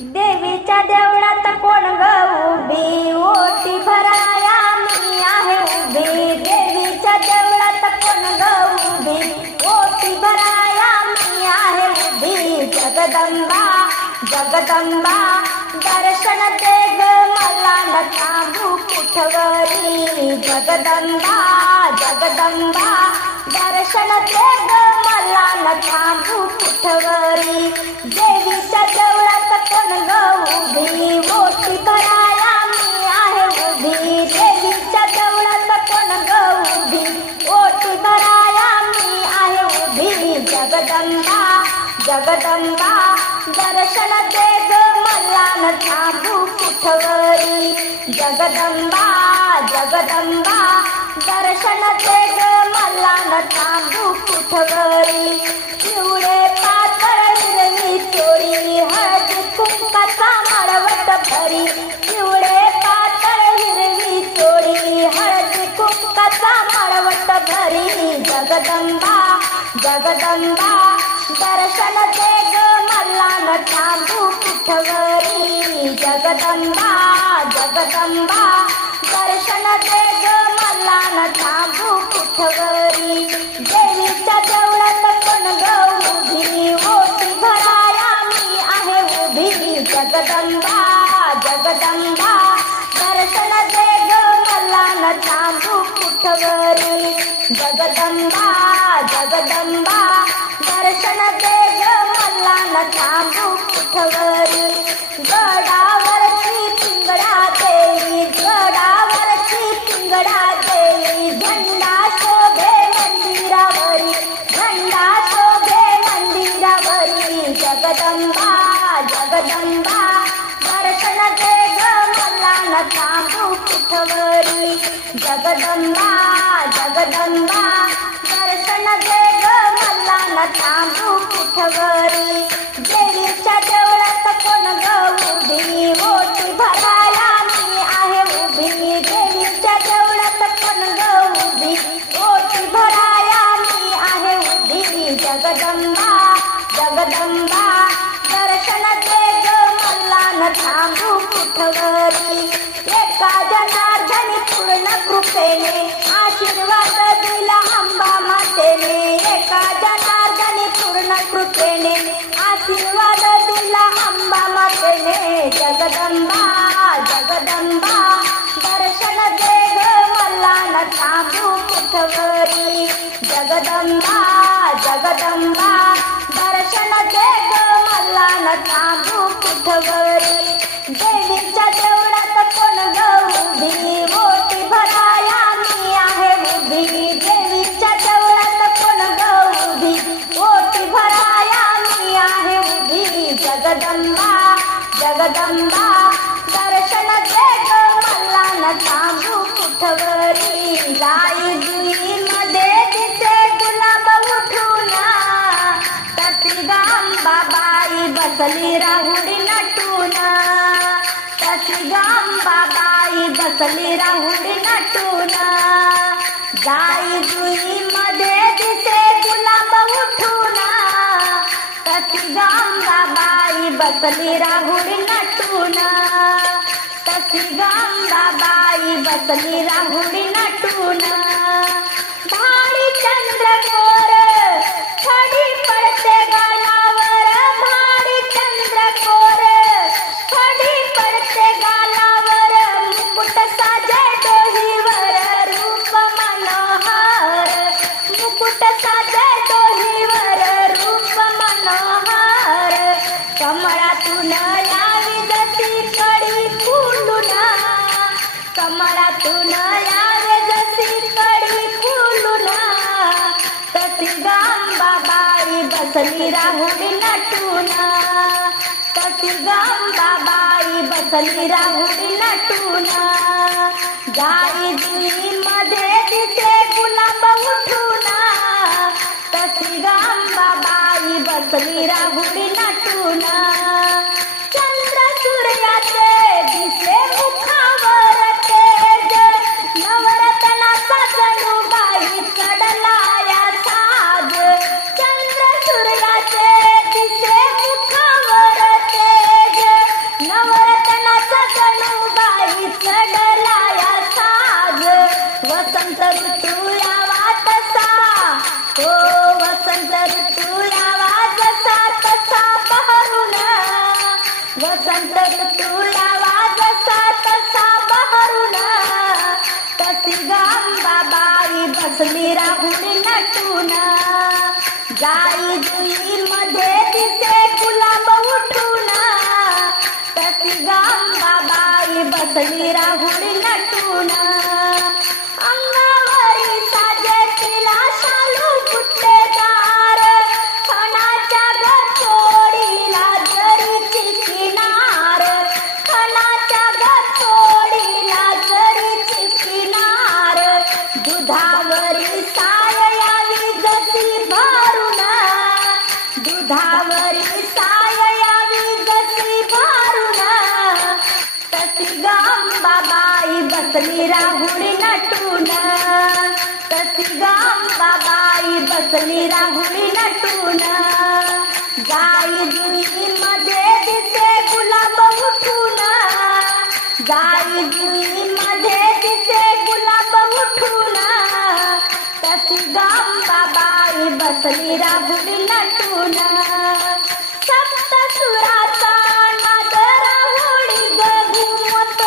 देवीच्या देवळात कोण ग उभी, ओटी भराया मी आहे उभी. देवीच्या देवळात कोण ग उभी, ओटी भराया मी आहे उभी. जगदंबा जगदंबा दर्शन दे ग मला न थांबू कुठवरी. जगदंबा जगदंबा दर्शन दे ग मला न थांबू कुठवरी. देवीच्या देवळात कोण ग उभी, ओटी भराया मी आहे उभी. देवीच्या देवळात कोण ग उभी, ओटी भराया मी आहे उभी. जगदंबा जगदंबा दर्शन दे ग मला न थांबू कुठवरी. जगदंबा जगदंबा दर्शन दे ग मला न थांबू कुठवरी. पिवळे पातळ हिरवी चोळी, हळदी कुंकाचा मळवट भरी. पिवळे पातळ हिरवी चोळी, हळदी कुंकाचा मळवट भरी. जगदंबा जगदंबा दर्शन दे ग मला न थांबू कुठवरी. जगदंबा जगदंबा दर्शन दे ग मला न थांबू कुठवरी. देवीच्या देवळात कोण ग उभी, ओटी भराया मी आहे उभी. जगदंबा जगदंबा दर्शन दे ग मला न थांबू कुठवरी. जगदंबा जगदंबा दर्शन दे ग मला न थांबू कुठवरी. गडावरची पिंगळा देवी, गडावरची पिंगळा देवी. झंडा शोभे मंदिरावरी, झंडा शोभे मंदिरावरी. जगदंबा जगदंबा दर्शन दे ग मला न थांबू कुठवरी. जगदंबा जगदंबा दर्शन दे ग मला न थांबू कुठवरी. देवीच्या देवळात कोण ग उभी, ओटी भराया मी आहे उभी. देवीच्या देवळात कोण ग उभी, ओटी भराया मी आहे उभी. जगदंबा जगदंबा दर्शन दे ग मला न थांबू कुठवरी. एका जनार्दनी पूर्ण कृपेने आशीर्वाद दिला अंबा मातेने. एका जनार्दनी पूर्ण कृपेने आशीर्वाद दिला अंबा मातेने. जगदंबा जगदंबा दर्शन दे ग मला न थांबू कुठवरी. जगदंबा जगदंबा दर्शन दे ग मला न थांबू कुठवरी. देवीच्या देवळात कोण ग उभी, ओटी भराया मी आहे उभी. देवीच्या देवळात कोण ग उभी, ओटी भराया मी आहे उभी. जगदंबा जगदंबा दर्शन दे ग मला न थांबू कुठवरी. लाई जुईमध्ये दिसे गुलाब उठून, तशी ग अंबाबाई बसली राहुडी नटून. तशी ग अंबाबाई बसली राहुडी नटून. गाई जुईमध्ये दिसे गुलाब उठून, तशी ग अंबाबाई बसली राहुडी नटून. तशी ग अंबाबाई बसली राहुडी नटून. भारी चंद्रकोर छडी पडते गालावर, भारी चंद्रकोर छडी पडते गालावर. मुकुट साजे डोहीवर रूप मनोहर, मुकुट साजे डोहीवर रूप मनोहर. कमळातून यावी जशी कडी फुलून, कमळातून यावे जशी कडी फुलून. तशी ग अंबाबाई बसली राहुडी नटून. तशी ग अंबाबाई बसली राहुडी नटून. गाई जुईमध्ये दिसे गुलाब उठून, तशी ग अंबाबाई बसली राहुडी नटून. चंद्र सूर्याचे दिसे मुखावर तेज, नवरत्नाचा जणू बाई चढलाया साज. चंद्र सूर्याचे दिसे मुखावर तेज, वसंत ऋतूला वाजसा तसा बहरून तशी गंगाबाई बसली राहुरी नटून जाई जुई मध्ये दिसे गुलाब उठून तशी गंगाबाई बसली राहुरी नटून अंगावरी साजे तिला शालू बुट्टेदार खणाच्या गचोडीला जरीची किनार खणाच्या गचोडीला जरीची किनार दुधावरी साय यावी जशी भरून दुधावरी साय यावी जशी भरून तशी गंगाबाई बसली राहुरी नटून तशी गंगाबाई बसली राहुरी नटून जाई जुई मध्ये दिसे गुलाब उठून जाई जुई मध्ये दिसे गुलाब उठून तशी गंगाबाई बसली राहुरी नटून सप्त सुराचा नाद राहुरी ग घुमत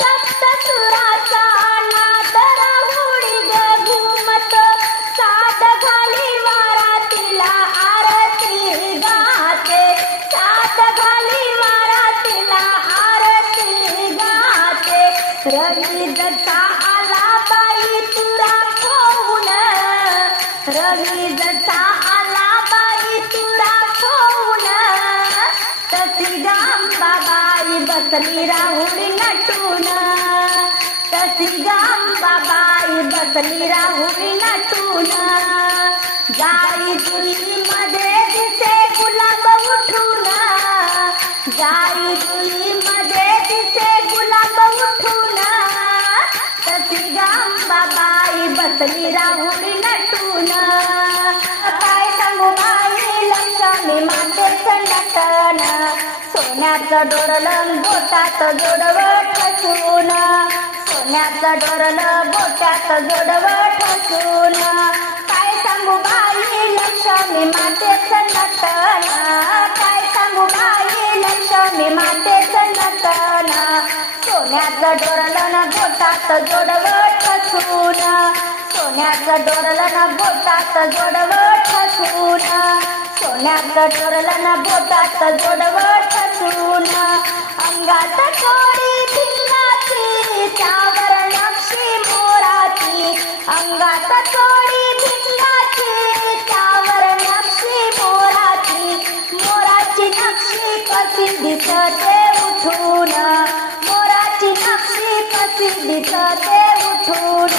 सप्त सुराचा नाद राहुरी ग घुमत साद घाली वारातीला आरती गाते साद घाली वारातीला आरती गाते रवी जसा आला बाई तुरा खोवून रवी जसा आला बाई तुरा खोवून तशी गंगाबाई बसली राहुरी नटून तशी गंगाबाई बसली राहुरी नटून जाई जुई मध्ये दिसे गुलाब उठून जाई जुई मध्ये दिसे गुलाब उठून तशी गंगाबाई बसली राहुरी नटून काय सांगू बाई लक्ष्मी मातेचं नटन सोन्याचं डोरलं बोटात जोडवं ठसून सोन्याचं डोरलं बोटात जोडवं ठसून काय सांगू बाई लक्ष्मी मातेचं नटन काय सांगू बाई लक्ष्मी मातेचं नटन सोन्याचं डोरलं बोटात जोडवं ठसून सोन्याचं डोरलं बोटात जोडवं ठसून सोन्याचं डोरलं बोटात जोडवं ठसून अंगात थोडी भिंगाची त्यावर नक्षी मोराची अंगात थोडी भिंगाची त्यावर नक्षी मोराची मोराची नक्षी कशी दिसते उठून मोराची नक्षी कशी दिसते उठून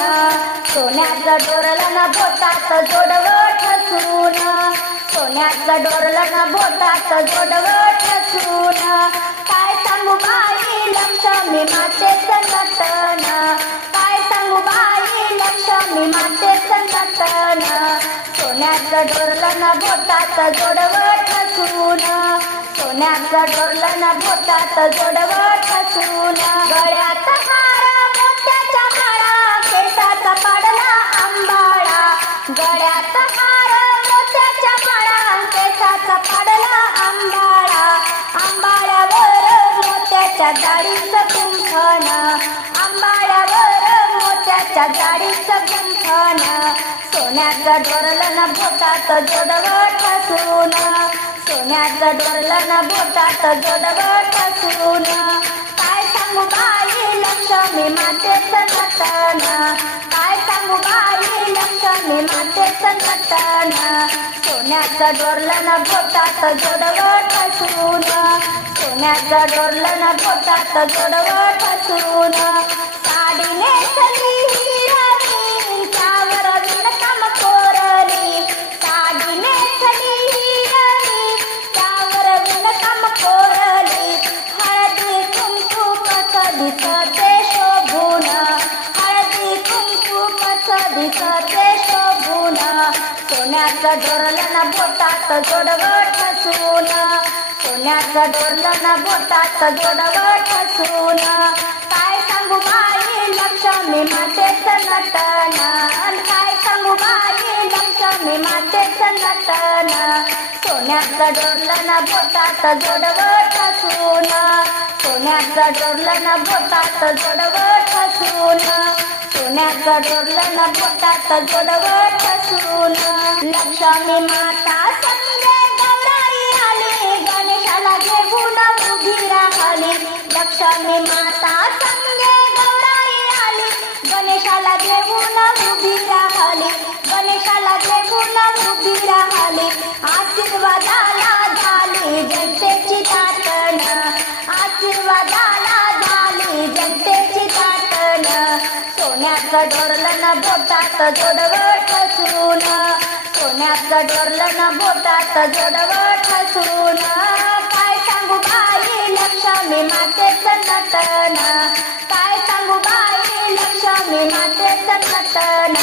सोन्याचं डोरलं बोटात जोडवं ठसून सोन्याचं डोरलं बोटात जोडवं ठसून काय सांगू बाई लक्ष्मी मातेचं नटन काय सांगू बाई लक्ष्मी मातेचं नटन सोन्याचं डोरलं बोटात जोडवं ठसून सोन्याचं डोरलं बोटात जोडवं ठसून गळ्यात हार मोत्याच्या माळा केसाचा पाडला आंबाळा गळ्यात हार मोत्याच्या माळा केसाचा पाडला आंबाळा आंबाळ्यावर मोत्याच्या जाळीचं गुंफण आंबाळ्यावर मोत्याच्या जाळीचं गुंफण सोन्याचं डोरलं बोटात जोडवं ठसून सोन्याचं डोरलं बोटात जोडवं ठसून काय सांगू बाई लक्ष्मी मातेचं नटन काय सांगू बाई लक्ष्मी मातेचं नटन सोन्याचं डोरलं बोटात जोडवं ठसून सोन्याचं डोरलं बोटात जोडवं ठसून साडी नेसली हिरवी त्यावर विणकाम कोरली साडी नेसली हिरवी त्यावर विणकाम कोरली हळदी कुंकू कसं दिसते शोभून हळदी कुंकू कसं दिसते शोभून सोन्याचं डोरलं बोटात जोडवं ठसून सोन्याचं डोरलं बोटात जोडवं ठसून काय सांगू बाई लक्ष्मी मातेचं नटन काय सांगू बाई लक्ष्मी लक्ष्मी मातेचं नटन, सोन्याचं डोरलं न बोटात जोडवं ठसून, सोन्याचं डोरलं न बोटात जोडवं ठसून, सोन्याचं डोरलं न बोटात जोडवं ठसून. लक्ष्मी माता संगे गौराई आली, गणेशाला घेऊन उभी राहिली. लक्ष्मी माता संगे गौराई आली, गणेशाला घेऊन उभी राहिली, गणेशाला घेऊन उभी राहिली. आशीर्वादाला झाली जनतेची ताटण, आशीर्वादाला झाली जनतेची ताटण, सोन्याचं डोरलं न बोटात जोडवं ठसून, सोन्याचं डोरलं न बोटात जोडवं ठसून. काय सांगू बाई लक्ष्मी मातेचं नटन, काय सांगू बाई लक्ष्मी मातेचं नटन,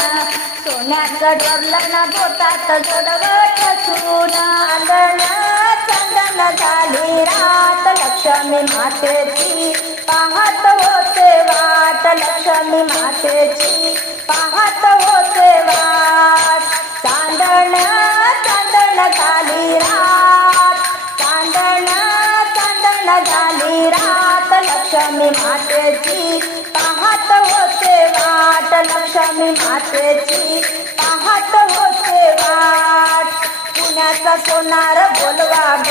सोन्याचं डोरलं न बोटात जोडवं ठसून. चांदण चांदण झाली रात लक्ष्मी मातेची, पाहत होते वाट लक्ष्मी मातेची, पाहत होते वाट. चांदण चांदण झाली रात, चांदण चांदण झाली रात लक्ष्मी मातेची, पाहत होते वाट लक्ष्मी मातेची, पाहत होते वाट. पुण्याचा सोनार बोलवा ग,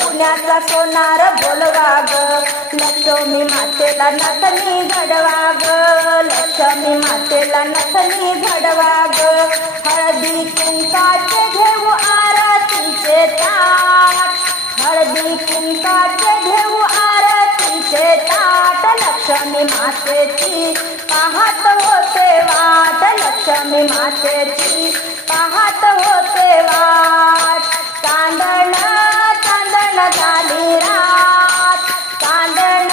पुण्याचा सोनार बोलवा ग, लक्ष्मी मातेला नथनी घडवा ग, लक्ष्मी मातेला नथनी घडवा ग. हळदी कुंकाचे घेऊ आरतीचे ताट, हळदी कुंकाचे घेऊ आरतीचे ताट, लक्ष्मी मातेची पाहत होते वाट लक्ष्मी मातेची, पाहत होते वाट. चांदण चांदण झाली रात, चांदण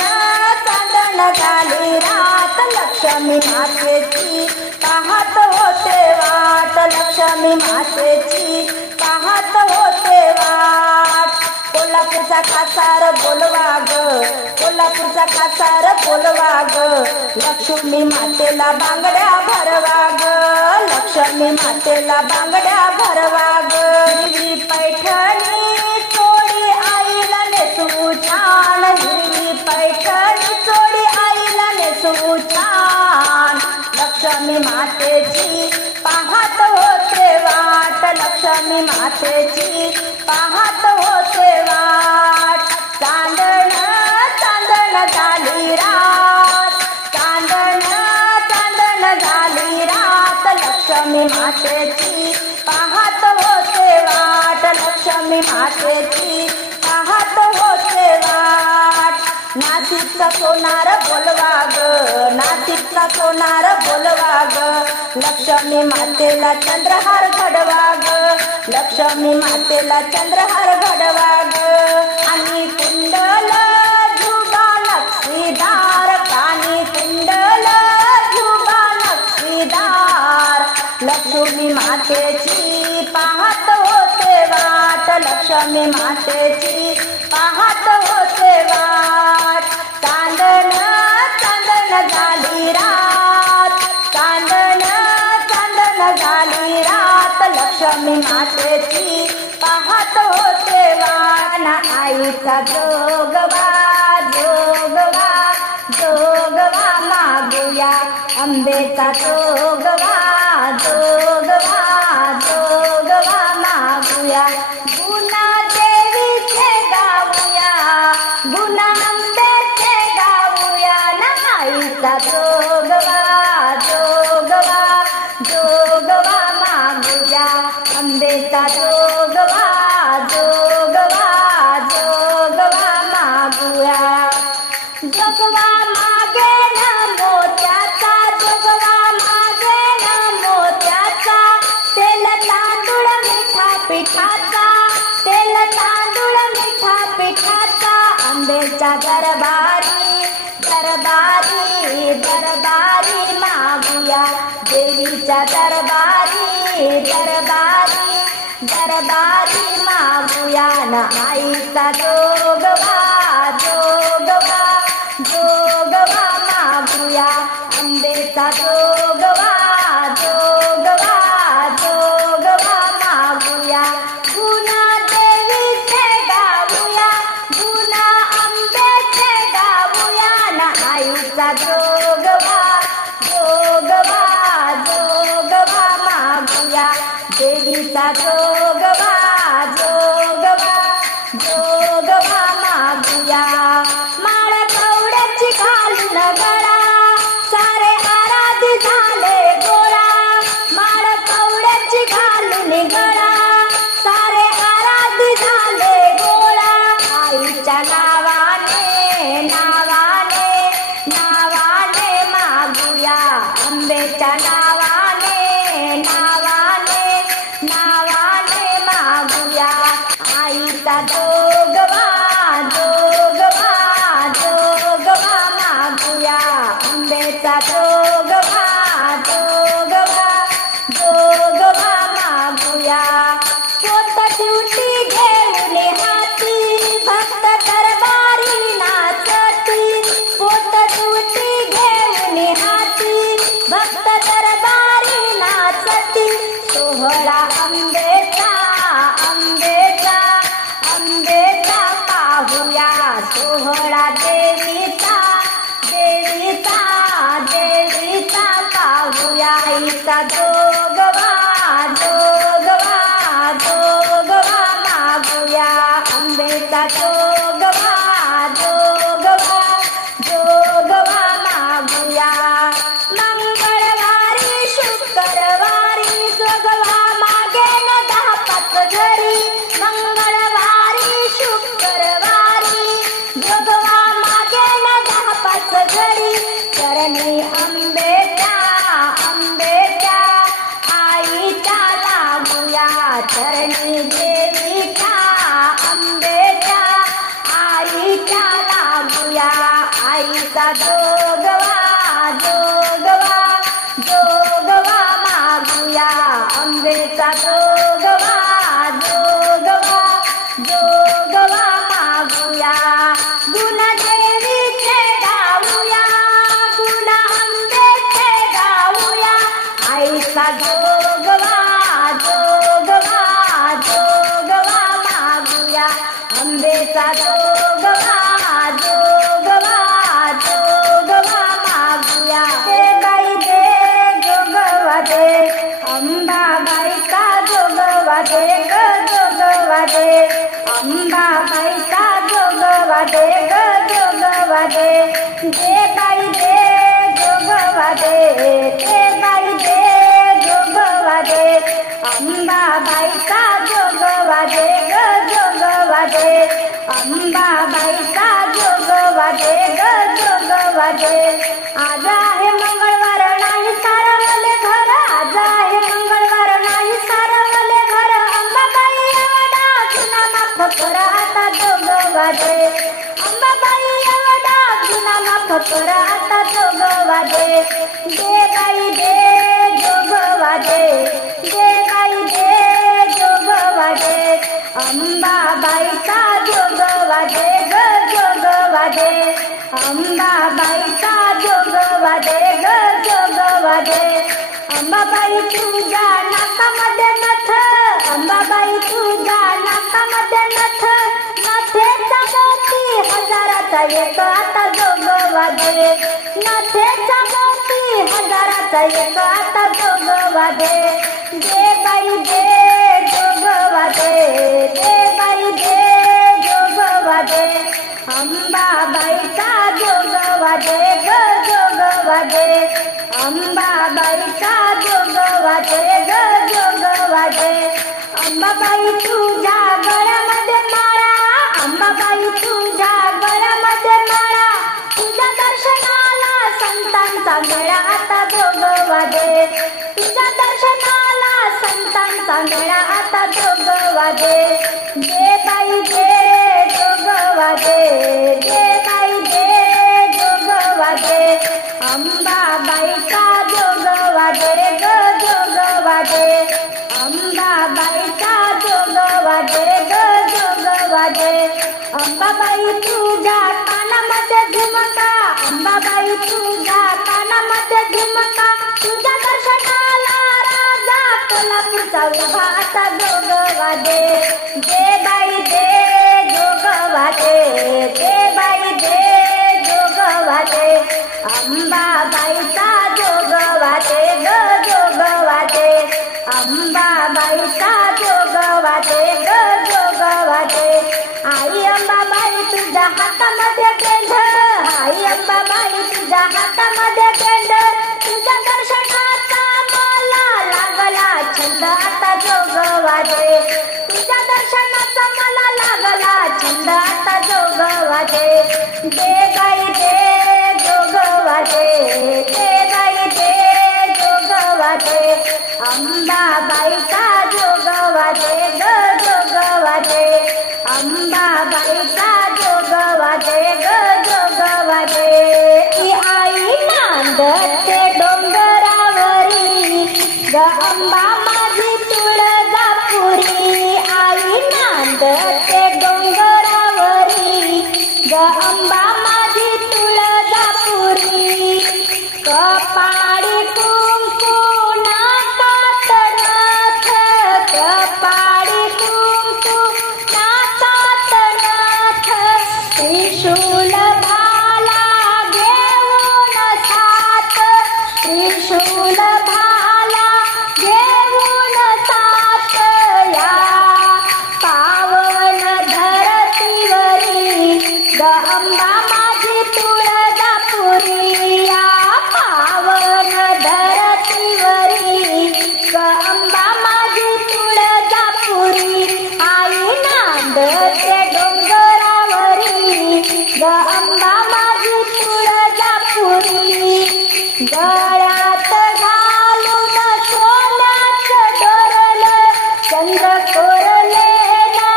चांदण झाली रात लक्ष्मी मातेची, पाहत होते वाट लक्ष्मी मातेची, पाहत होते वाट. कोल्हापूरचा कासार बोलवा ग, कोल्हापूरचा कासार बोलवा ग, लक्ष्मी मातेला बांगड्या भरवा ग, लक्ष्मी मातेला बांगड्या भरवा ग. हिरवी पैठणी चोळी आईला नेसवू छान, हिरवी पैठणी चोळी आईला नेसवू छान, लक्ष्मी मातेची पाहत होते वाट लक्ष्मी मातेची, पाहत होते वाट. चांदण चांदण झाली रात, चांदण चांदण झाली रात लक्ष्मी मातेची, पाहत होते वाट लक्ष्मी मातेची, पाहत होते वाट. नाशिकचा सोनार बोलवा ग, नाशिकचा सोनार बोलवा ग, लक्ष्मी मातेला चंद्रहार घडवा ग, लक्ष्मी मातेला चंद्रहार घडवा ग. आणि कुंडल झुबा नक्षीदार, कानी कुंडल झुबा नक्षीदार, लक्ष्मी मातेची पाहत होते वाट लक्ष्मी मातेची, पाहत होते वाट. चांदण चांदण झाली रात, चांदण चांदण झाली रात लक्ष्मी मातेची, पाहत होते वाट. ना आईचा जोगवा जोगवा जोगवा मागूया, अंबेचा जोगवा जोगवा जोगवा मागूया. गुना देवीचे गाऊया, गुना अंबेचे गाऊया, ना आईचा जोगवा जोगवा जोगवा मागूया, अंबेचा जोगवा जोगवा जोगवा मागूया. जोगवा मागे न मोत्याचा, जोगवा मागे न मोत्याचा, तेल तांदूळ मिठा पिठाचा, तेल तांदूळ मिठा पिठाचा, आंब्याच्या दरबारी दरबारी दरबारी मागूया, देवीच्या दरबारी दरबारी दरबारी मागूया. ना आईचा जोगवा जोगवा जोगवा मागूया, अंबेचा जोगवा जोगवा जोगवा सोहळा देवीचा देवीचा देवीचा पाहूया आईचा जोगवा जोगवा जोगवा मागूया अंबेचा जोगवा जोगवा जोगवा मागूया मंगळवारी शुक्रवारी जोगवा मागेन 10-5 घरी मंगळवारी शुक्रवारी जोगवा मागेन 10-5 घरी चरणी अंबेच्या आईच्या लागूया चरणी देवीच्या अंबेच्या आईच्या लागूया आईचा जोगवा जोगवा जोगवा मागूया अंबेचा जोगवा जोगवा जोगवा मागूया गुण देवीचे गाऊया गुण अंबेचे गाऊया आईचा जोगवा जोगवा जोगवा मागूया अंबेचा जोगवा जोगवा जोगवा मागूया दे बाई दे जोगवा दे अंबाबाईचा जोगवा दे ग जोगवा दे अंबाबाईचा जोगवा दे ग जोगवा दे बाई दे जोगवा दे बाई दे जोगवा दे अंबाबाईचा जोगवा दे ग जोगवा दे अंबाबाईचा जोगवा दे ग जोगवा दे आज आहे मंगळवार नाही सारवले घर आज आहे मंगळवार नाही सारवले घर अंबाबाई एवढा जुना माफ कर आता जोगवा दे अंबाबाई एवढा जुना माफ कर आता जोगवा दे बाई दे जोगवा दे बाई दे जोगवा दे अंबाबाईचा जोगवा दे ग जोगवा दे अंबाबाईचा जोगवा दे ग जोगवा दे अंबाबाई तुझ्या नाकामध्ये नथ अंबाबाई तुझ्या नाकामध्ये नथ नथेचा मोती हजाराचा एक आता जोगवा दे नथेचा मोती हजाराचा एक आता जोगवा दे बाई दे जोगवा दे बाई दे जोगवा दे अंबाबाईचा जोगवा दे ग जोगवा दे अंबाबाईचा जोगवा दे ग जोगवा दे अंबाबाई तुझ्या गळ्यामध्ये माळा अंबाबाई तुझ्या गळ्यामध्ये माळा तुझ्या दर्शनाला संतांचा मेळा आता जोगवा दे तुझ्या दर्शनाला संतांचा मेळा आता जोगवा दे बाई दे जोगवा दे बाई दे जोगवा दे अंबाबाईचा जोगवा दे ग जोगवा दे अंबाबाईचा जोगवा दे ग जोगवा दे अंबाबाई तुझ्या कानामध्ये झुमका अंबाबाई तुझ्या कानामध्ये झुमका तुझ्या दर्शनाला राजा कोल्हापूरचा उभा आता जोगवा दे बाई दे जोगवा दे बाई दे जोगवा दे अंबाबाईचा जोगवा दे ग जोगवा दे अंबाबाईचा जोगवा दे ग जोगवा दे आई अंबाबाई तुझ्या हातामध्ये पेंढ आई अंबाबाई तुझ्या हातामध्ये पेंढ तुझ्या दर्शनाचा मला लागला छंद आता जोगवा दे तुझ्या दर्शनाचा मला लागला छंद आता जोगवा दे बाई दे जोगवा दे बाई दे जोगवा दे अंबाबाईचा जोगवा दे ग जोगवा दे अंबाबाईचा जोगवा दे ग जोगवा दे आई नांदते डोंगरावरी ग अंबा माझी तुळजापुरी आई नांदते डोंगरावरी ग अंबा माझी तुळजापुरी कपाळी कुंकू नाकात नथ कपाळी कुंकू नाकात नथ अंबा माझी तुळजापुरी या पावन धरतीवरी ग अंबा माझी तुळजापुरी आई नांदते डोंगरावरी ग अंबा माझी तुळजापुरी गळ्यात घालून सोन्याचं डोरलं चंद्र कोरले ना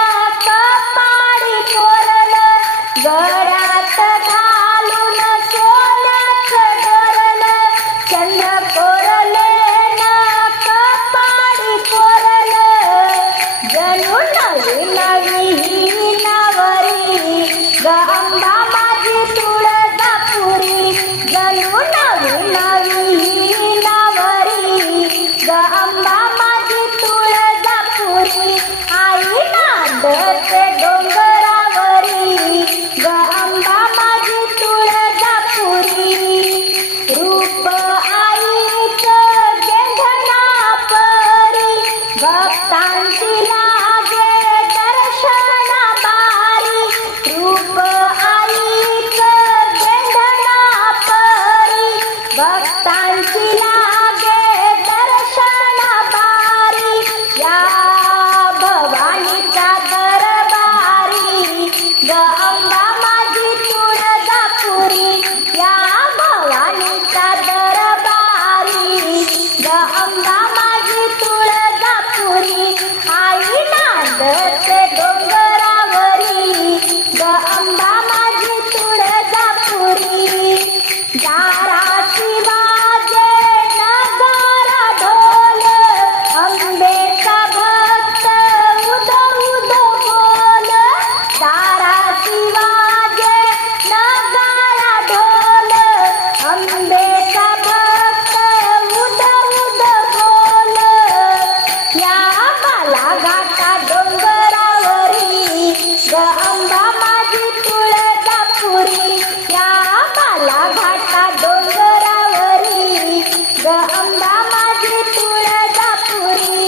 कपाळी कोरलं गळ्यात घालून सोन्याचं डोरलं चंद्र कोरले ना कपाळी कोरलं जणू नवी नवी ही नवरी ग अंबा माझी तुळजापुरी जणू नवी नवी ही नवरी ग अंबा माझी तुळजापुरी आई नांदते डोंगरावरी ग अंबा माझी तुळजापुरी रूप आईचं गेंढणा परी भक्तांची लागे दर्शना बारी रूप आईचं गेंढणा परी भक्तांची लागे दर्शना बारी या भवानीच्या दरबारी ग अंबा माझी तुळजापुरी या भवानीच्या दरबारी ग अंबा माझी तुळजापुरी आई नांदते डोंगरावरी ग अंबा माझी तुळजापुरी दाराशी वाजे नगारा ढोल अंबेचा भक्त उद उद बोल दाराशी वाजे नगारा ढोल अंबेचा भक्त उद उद बोल या बालाघाटा डोंगरावरी ग अंबा माझी तुळजापुरी या बालाघाटा डोंगरावरी ग अंबा माझी तुळजापुरी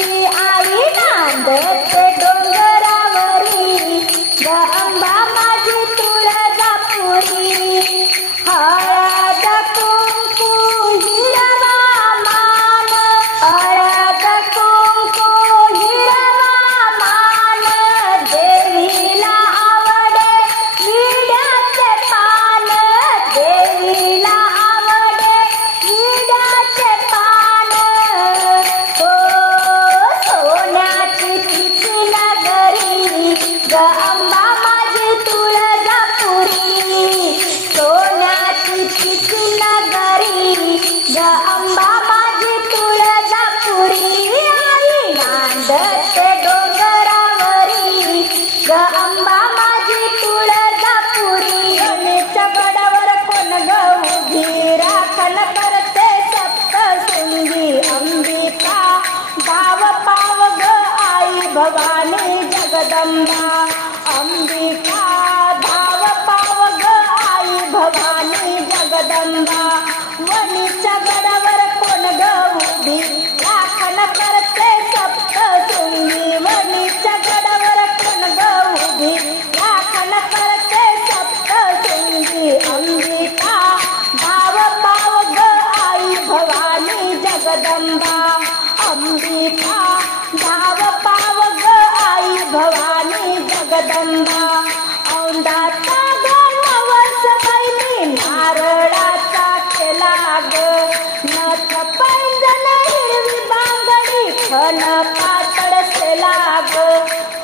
आई नांदते डोंगरावरी ग अंबा माझी तुळजापुरी हळद कुंकू हिरवा मान हळद कुंकू हिरवा मान देवीला आवडे विड्याचे पान देवीला आवडे विड्याचे पान हो सोन्याची तिची नगरी ग अंबा माझी तुळजापुरी सोन्याची तिची नगरी ग अंबा माझी तुळजापुरी आई नांदते डोंगरावरी ग अंबा माझी तुळजापुरी गणेशच्या गडावर कोण ग उभी राखण करते सप्तशृंगी अंबिका गाव पाव ग आई भवानी जगदंबा अंबिका धाव पाव ग आई भवानी जगदंबा वणीच्या गडावर कोण ग उभी राखण करते सप्तशृंगी वणीच्या गडावर कोण ग उभी राखण करते सप्तशृंगी अंबिका धाव पाव ग आई भवानी जगदंबा अंबिका धाव पाव ग आई भवानी जगदंबा औंदाचा ग नवस बैली नारळाचा केला ग नथ पैंजण हिरवी बांगडी खण पातळ सेला ग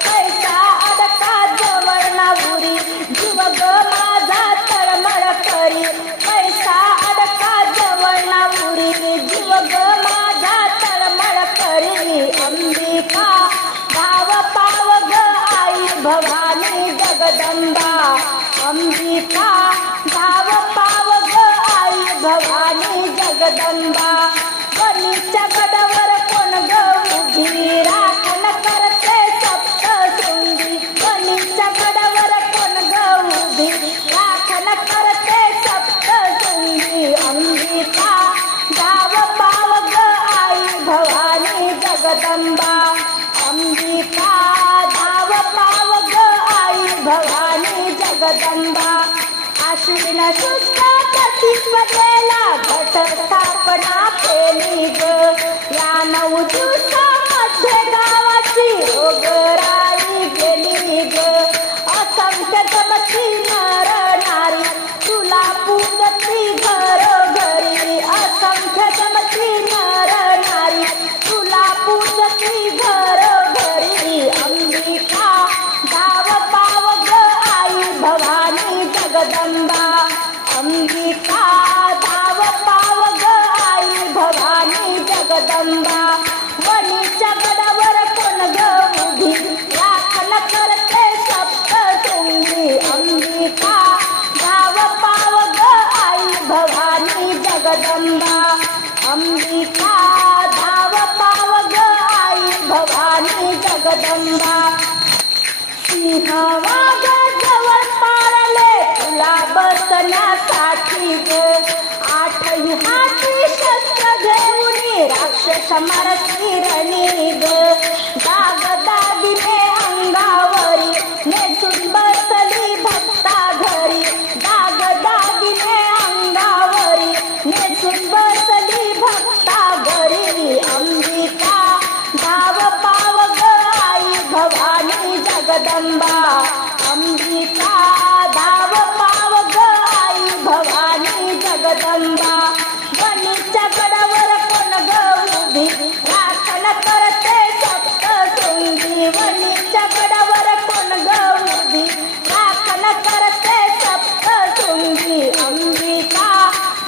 पैसा अडका जवळ ना उरी जीव ग माझा तळमळ करी पैसा अडका जवळ ना उरी जीव ग माझा तळमळ करी अंबिका गाव पाव ग आई भवानी जगदंबा अंबिका गाव पाव ग आई भवानी जगदंबा वणीच्या गडावर कोण ग उभी राखण करते सप्तशृंगी वणीच्या गडावर कोण ग उभी राखण करते सप्तशृंगी अंबिका गाव पाव ग आई भवानी जगदंबा अंबिका धाव पाव ग आई भवानी जगदंबा आश्विन शुद्ध प्रतिपदेला घट स्थापना केली ग. या 9 दिवसामध्ये गावाची रोगराई गेली ग. असंख्य जमती नर नारी तुला पूजती घरोघरी. असंख्य जमती नर नारी तुला पूजती घरोघरी. अंबिका धाव पाव ग आई भवानी जगदंबा. अंबिका धाव पाव ग आई भवानी जगदंबा. वणीच्या गडावर कोण ग उभी राखण करते सप्तशृंगी. अंबिका धाव पाव ग आई भवानी जगदंबा. अंबिका धाव पाव ग आई भवानी जगदंबा. सिंह वाघ जवळ पाळले तुला बसण्यासाठी ग. 8ही हाती शस्त्र घेऊन राक्षस मारती रणी ग. दागदागिने अंगावरी नेसून बसली भक्ता घरी. दागदागिने अंगावरी नेसून बसली भक्ता घरी. अंबिका धाव पाव ग आई भवानी जगदंबा. अंबिका धाव पाव ग आई भवानी जगदंबा. वणीच्या गडावर कोण ग उभी राखण करते सप्तशृंगी. वणीच्या गडावर कोण ग उभी राखण करते सप्तशृंगी. अंबिका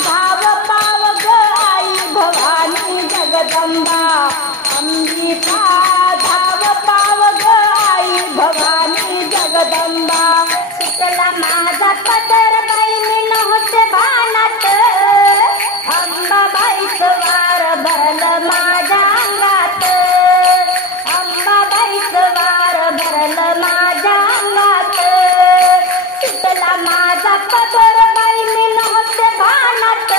धाव पाव ग आई भवानी जगदंबा. अंबिका धाव पाव ग आई भवानी जगदंबा. सुटला माझा पदर बाई मी नव्हते भानात. अंबाबाईच वार भरलं माझ्या अंगात. अंबाबाईच वार भरलं माझ्या अंगात. सुटला माझा पदर बाई मी नव्हते भानात.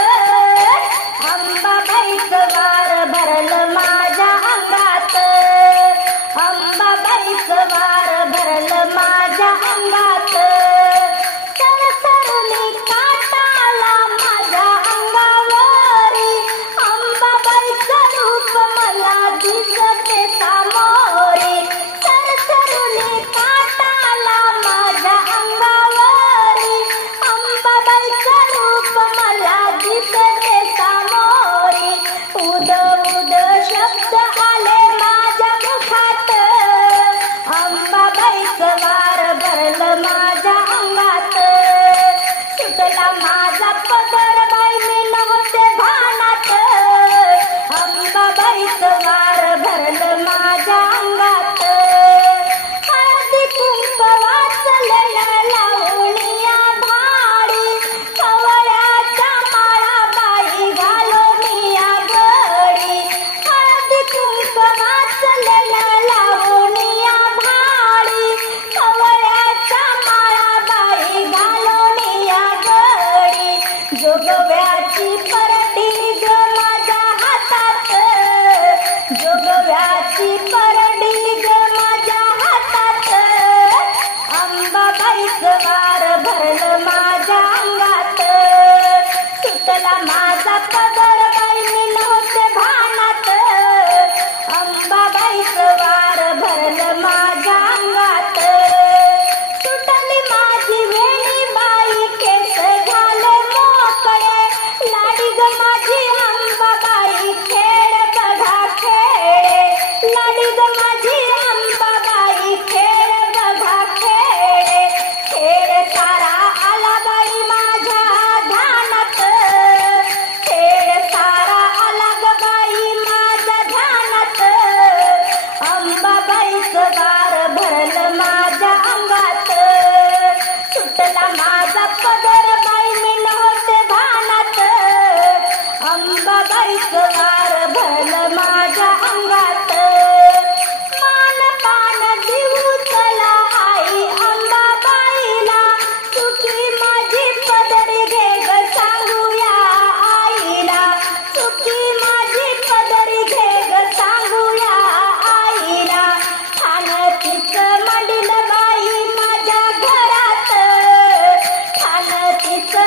अंबाबाईच वार भरलं माझ्या अंगात. अंबाबाईच वार भरलं माझ्या अंगात. सरसरुनी काटाला माझ्या अंगावरी. अंबाबाईचं रूप मला दिसते सामोरी. सरसरुनी काटाला माझ्या अंगावरी. अंबाबाईचं रूप मला दिसते सामोरी. उद उद शब्द आले माझ्या मुखात. अंबाबाईचं वार भरलं माझ्या अंगात. सुटला माझा पदर बाई मी नव्हते भानात. अंबाबाईचं वार भरलं माझ्या अंगात. हळदी कुंक वाचले लावणीया भाडी. कवळ्याच्या माळा बाई घालूनिया गडी. हळदी कुंक वाचले लावणीया भाडी. कवळ्याच्या माळा बाई घालूनिया गडी. जोगव्याची परडी ग माझ्या हातात. जोगव्याची परडी ग माझ्या हातात. अंबाबाईचं वार भरलं माझ्या अंगात. सुटला माझा पदर बाई मी नव्हते भानात. अंबाबाईचं वार भरलं माझ्या अंगात. सुटली माझी वेणी बाई केस झाले मोकळे. लाडी ग माझी अंबाबाई खेळ बघा खेळे. लाडी ग माझी अंबाबाई खेळ बघा खेळे. खेळ सारा आला बाई माझ्या ध्यानात. खेळ सारा आला ग बाई माझ्या ध्यानात. अंबाबाईचं वार भरलं माझ्या अंगात. सुटला माझा पदर बाई मी नव्हते भानात. अंबाबाईचं वार भरलं माझ्या अंगात. मान पान देऊ चला आई अंबाबाईला. सुखी माझी पदरी घे ग सांगूया आईला. सुखी माझी पदरी घे ग सांगूया आईला. ठाण तिचं मडील बाई माझ्या घरात. ठाण तिचं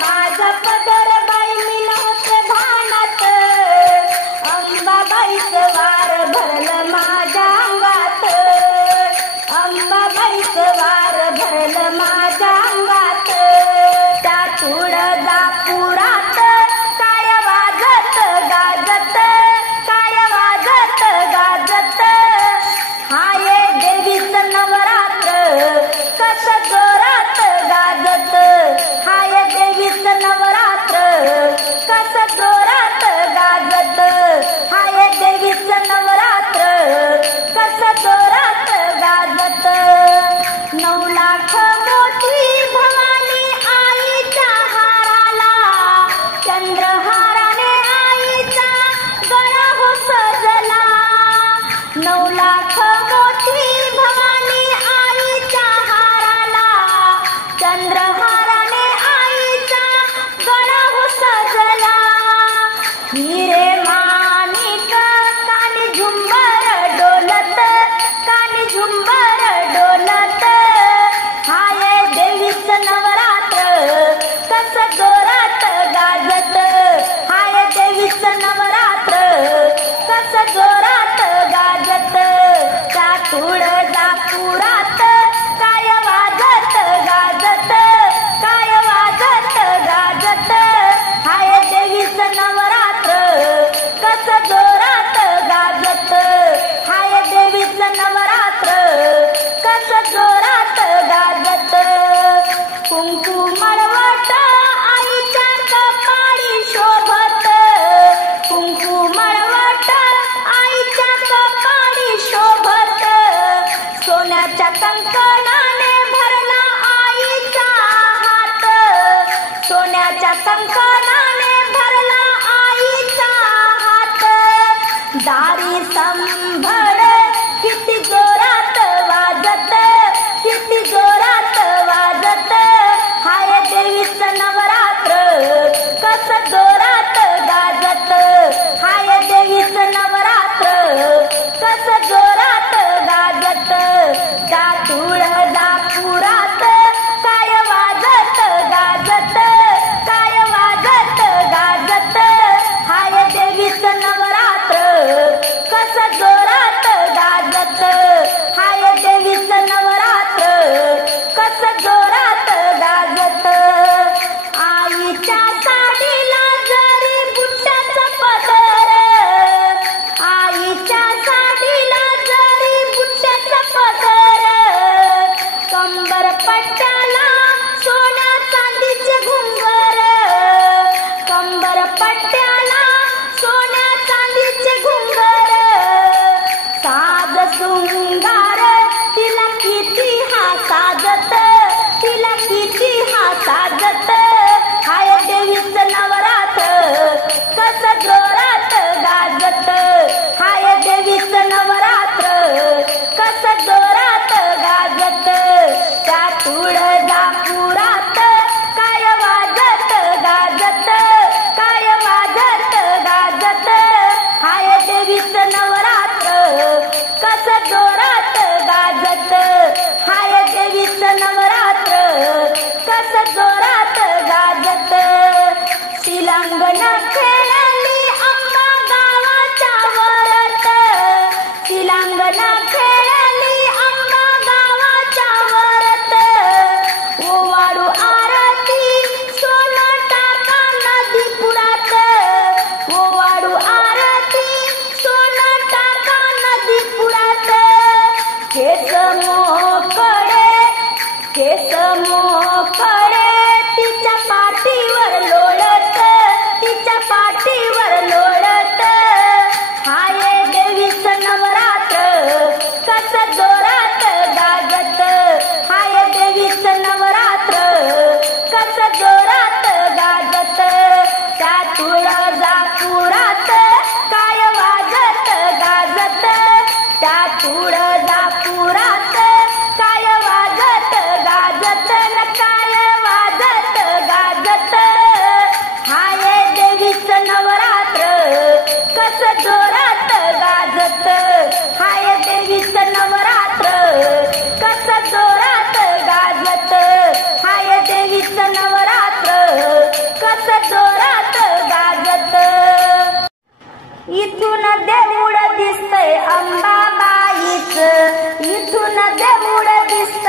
माझा पदर बाई मी नव्हते भानात, अंबाबाईचं वार भरलं माझ्या अंगात, अंबाबाईचं वार भरलं माझ्या अंगात. त्या तुळजापुरात काय वाजत गाजत, काय वाजत गाजत, हाय देवीचं नवरात्र कसं जोरात गाजत, हाय देवीचं नवरात्र कसं जोरात गाजत, हाय देवीचं नवरात्र कसं जोरात गाजत. 9 लाख मोठी भवानी आईच्या हाराला, चंद्रहाराने आईचा गळा हो सजला. 9 लाख मोठी भवानी आईच्या हाराला, चंद्रहाराने आईचा गळा हो सजला. हिरे माणिक कानी झुंबर डोलत, कानी झुंबर डोलत, हाय देवीचं नवरात्र कसं जोरात गाजत, हाय देवीचं नवरात्र कसं जोरात गाजत. त्या तुळजापुरात काय वाजत गाजत, काय वाजत गाजत, हाय देवीचं नवरात्र कसं जोरात गाजत, हाय देवीचं नवरात्र कसं जोरात गाजत. कुंकू मळवट आईच्या कपाळी शोभत, कुंकू मळवट आईच्या कपाळी शोभत, सोन्याच्या कंकणाने भरला आईचा हात, सोन्याच्या कंकणाने भरला आईचा हात. दारी संभळ किती जोरात वाजत, किती जोरात वाजत, हाय देवीचं नवरात्र कसं जोरात गाजत, हाय देवीचं नवरात्र कसं जोरात गाजत. त्या तुळजापुरात काय वाजत गाजत, काय वाजत गाजत, हाय देवीचं नवरात्र कसं जोरात गाजत, हाय देवीचं नवरात्र कसं जोरात गाजत. आईच्या साडीला जरी बुट्ट्याचं पदर, आईच्या साडीला जरी बुट्ट्याचं पदर, कंबर पट्ट्याला सोन्या चांदीचे घुंगर, कंबर पट्ट्याला सोन्या चांदीचे घुंगर, साज शृंगार तिला किती हा साजत, तिला किती हा साजत, हाय देवीचं नवरात्र कसं जोरात गाजत, हाय देवीचं नवरात्र कसं जोरात गाजत. त्या तुळजापुरात काय वाजत गाजत, काय वाजत गाजत, हाय देवीचं नवरात्र कसं जोरात गाजत, हाय देवीचं नवरात्र कसं जोरात गाजत. शिलांगण खेळली अंबा गावाच्या वरत, शिलांगण खेळली अंबा गावाच्या वरत, ओवाळू आरती सोनं टाका नदीपुरात, ओवाळू आरती सोनं टाका नदीपुरात. केस मोकळे, केस मोकळे तिच्या पाठीवर लोळत, तिच्या पाठी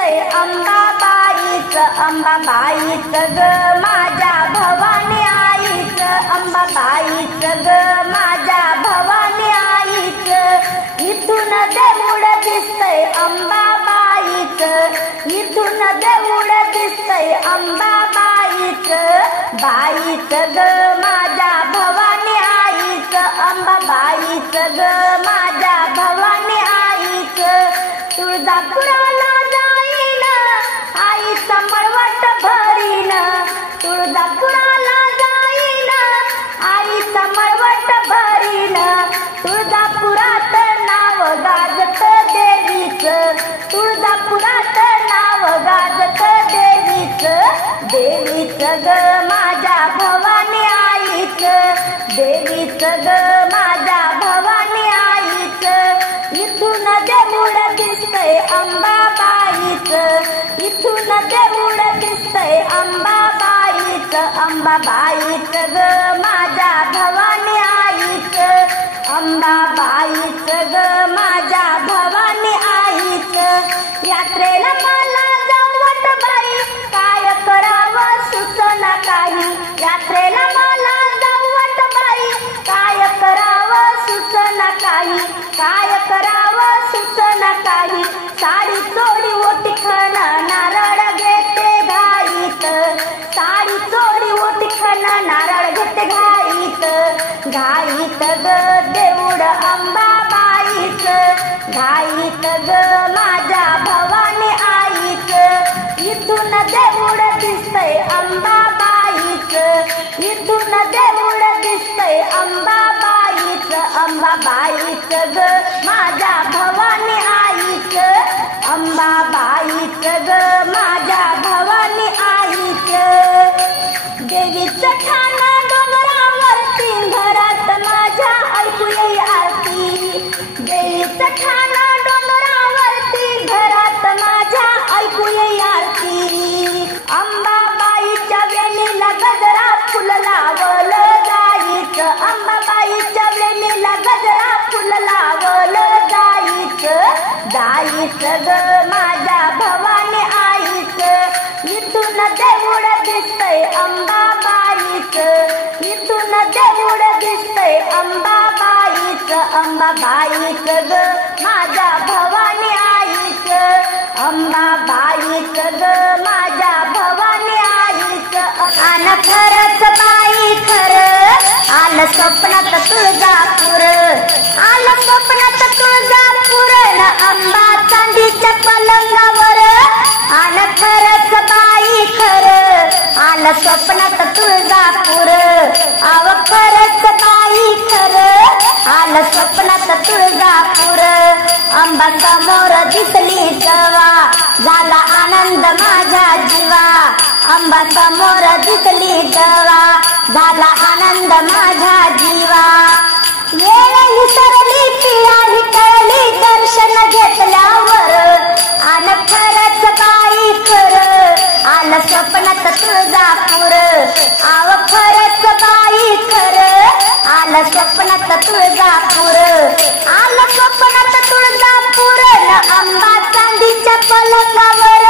दिसतंय अंबाबाईचं अंबाबाईचं ग माझ्या भवानी आईचं अंबाबाईचं ग माझ्या भवानी आईचं इथून देऊळ दिसतंय अंबाबाईचं इथून देऊळ दिसतंय अंबाबाईचं बाईचं ग माझ्या भवानी आईचं अंबाबाईचं ग माझ्या भवानी आईचं तुळजापुराला जाईन आईचा मळवट भरीन तुळजापुराला जाईन आईचा मळवट भरीन तुळजापुरात नाव गाजत देवीचं तुळजापुरात नाव गाजत देवीचं देवीचं ग माझ्या भवानी आईचं देवीचं ग माझ्या भवानी आईचं इथून देऊळ दिसतंय अंबाबाईचं इथून देऊळ दिसतंय अंबाबाईचं अंबाबाईचं ग माझ्या भवानी आईचं अंबाबाईचं ग माझ्या भवानी आईचं यात्रेला मला जावट बाई काय करावं सुचना काही यात्रेला मला जावट बाई काय करावं सुचना काही काय करावं सुचना काही साडी चोरी ओटी खण नारळ घेते घाईत साडी चोरी ओटी खण नारळ घेते घाईत घाईत ग देऊळ अंबाबाईचं घाईत ग माझ्या भवानी आईचं इथून देऊळ दिसतंय अंबाबाईचं इथून देऊळ दिसतंय अंबाबाईचं अंबाबाईचं ग माझ्या भवानी आईचं अंबाबाईचं ग माझ्या भवानी आईचं देवीचं ठाण डोंगरावरती घरात माझ्या ऐकू येई आरती देवीचं ठाण डोंगरावरती घरात माझ्या ऐकू येई आरती अंबाबाईच्या वेणीला गजरा फुल लावलं जाईचं अंबाबाईच्या वेणीला गजरा फुल लावलं जाईचं जाईचं ग माझ्या भवानी आईचं इथून देऊळ दिसतंय अंबाबाईचं इथून देऊळ दिसतंय अंबाबाईचं अंबाबाईचं ग माझ्या भवानी आईचं अंबाबाईचं ग माझ्या भवानी आईचं आन खरंच बाई खरं आलं स्वप्नात तुळजापूर आलं स्वप्नात तुळजापूर न अंबा चांदीच्या पलंगावर आन खरंच बाई खरं आलं स्वप्नात तुळजापूर आव खरंच बाई खरं आलं स्वप्नात तुळजापूर अंबा समोर दिसली जवा झाला आनंद माझ्या जीवा अंबा समोर दिसली जवा झाला आनंद माझ्या जीवा येळ विसरली पिळा विटळली दर्शन घेतल्यावर आन खरंच बाई खरं आलं स्वप्नात तुळजापूर आव खरंच बाई खरं आलं स्वप्नात तुळजापूर आलं स्वप्नात तुळजापूर न अंबा चांदीच्या पलंगावर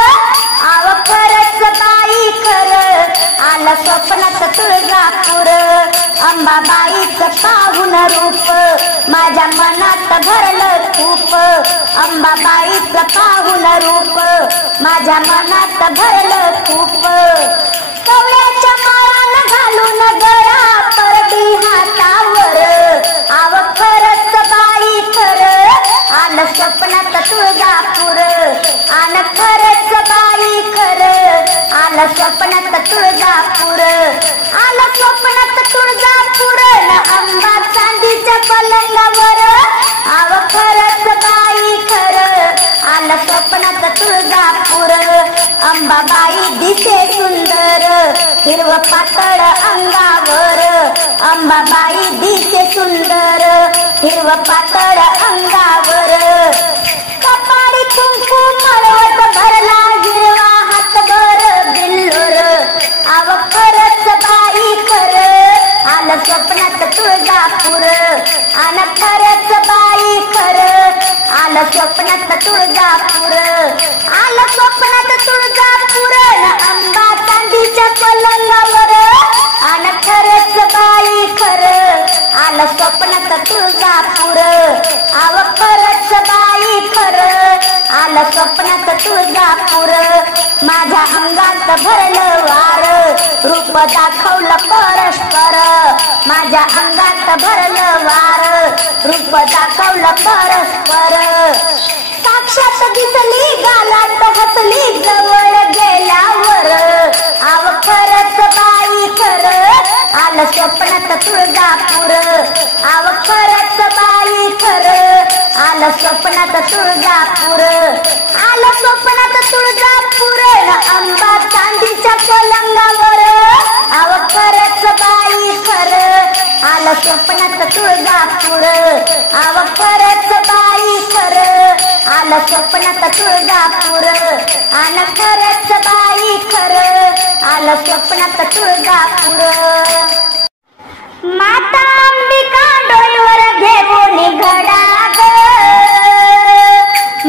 आव खरंच बाई खरं आलं स्वप्नात तुळजापूर अंबाबाईचं पाहून रूप माझ्या मनात भरलं खूप अंबाबाईचं पाहून रूप माझ्या मनात भरलं खूप कवड्याच्या माळानं घालून गळा परडी हातावर आव खरंच बाई खरं आलं स्वप्नात तुळजापूर आन खरंच बाई खरं आलं स्वप्नात तुळजापूर आलं स्वप्नात तुळजापूर न अंबा चांदीच्या पलंगावर आव खरंच बाई खरं आलं स्वप्नात तुळजापूर अंबाबाई दिसे सुंदर हिरव पातळ अंगावर अंबाबाई दिसे सुंदर हिरव पातळ अंगावर कपाळी कुंकू मळवट भरला हिरवा हातभर बिल्लोर आव खरंच बाई खरं आलं स्वप्नात तुळजापूर आन खरंच बाई खरं आलं स्वप्नात तुळजापूर आलं स्वप्नात स्वप्नात तुळजापूर, माझ्या अंगात भरलं वार, रूप दाखवलं परस्पर, माझ्या अंगात भरलं वार, रूप दाखवलं परस्पर. साक्षात दिसली गालात हसली जवळ गेल्यावर, आव खरंच बाई खरं आलं स्वप्नात तुळजापूर, आव खरंच बाई खरं आलं स्वप्नात तुळजापूर, आलं स्वप्नात तुळजापूर, अंबा चांदीच्या पलंगावर, आव खरंच बाई खरं आलं स्वप्नात तुळजापूर, आव खरंच बाई खरं आलं स्वप्नात तुळजापूर, आन खरंच बाई खरं आलं स्वप्नात तुळजापूर. माता अंबिका डोईवर घेऊन घडा ग,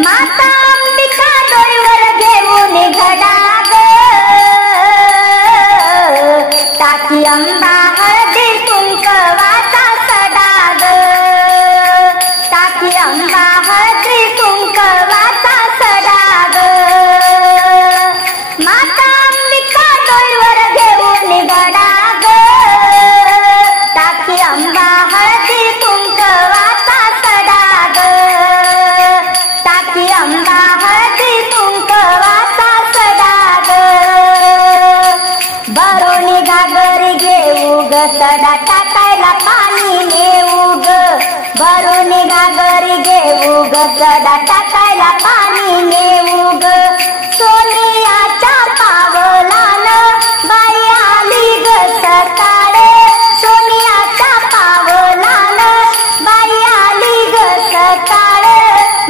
माता अंबिका डोईवर घेऊन घडा ग, टाकी अंबा हळदी कुंकवाचा सडा ग, टाकी अंबा हळदी कुंकवाचा सडा ग, माता अंबिका डोईवर घेऊन घडा ग, टाकी अंबा हळदी कुंकवाचा सडा ग, टाकी अंबा हळदी कुंकवाचा सडा ग, भरून घागरी घेऊ ग सडा टाकायला पाणी नेऊ ग, भरून घागरी घेऊ ग सडा टाकायला पाणी नेऊ ग, सोनियाच्या पावलान बाई आली ग सकाळे, सोनियाच्या पावलान बाई आली ग सकाळे,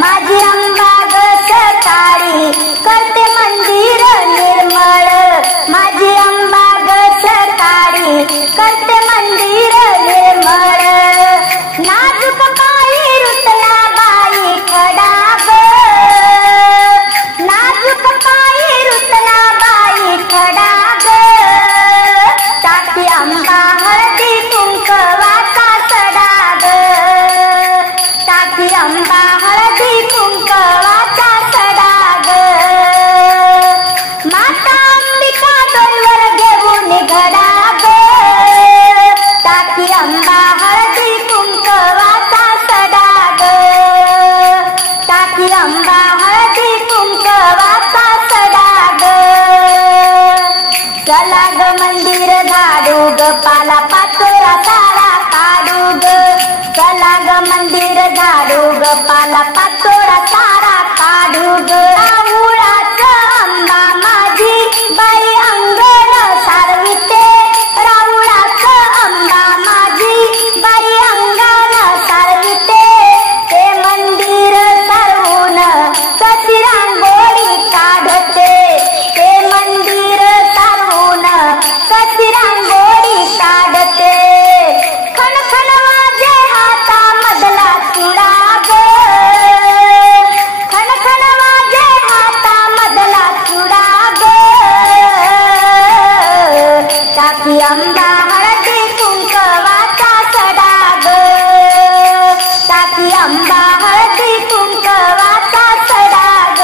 माझी अंबा ग सकाळी करते मंदिर निर्मळ, माझी अंबा ग सकाळी करते मंदिर निर्मळ, नाजूक पायी रुतला बाई खडा ग, नाजूक पायी रुतला बाई खडा ग, टाकी अंबा हळदी कुंकवाचा सडा ग, टाकी अंबा हळदी कुंकवाचा सडा ग, माता अंबिका डोईवर घेऊन घडा ग, टाकी अंबा हळदी कुंकवाचा सडा ग, टाकी अंबा हळदी कुंकवाचा सडा ग, चला ग मंदिर झाडू ग पाला पाचोरा सारा काढू ग, चला ग मंदिर झाडू ग पाला पाचोरा सारा काढू ग, राहुळाचं अंबा माझी बाई अंगण सारविते, राहुळाचं अंबा माझी बाई अंगण सारविते, ते मंदिर सारवून कशी रांगोळी काढते, ते मंदिर सारवून कशी रांगोळी काढते, खणखण वाजे हातामधला चुडा ग, खणखण वाजे हातामधला चुडा ग, टाकी अंबा हळदी कुंकवाचा सडा ग, टाकी अंबा हळदी कुंकवाचा सडा ग,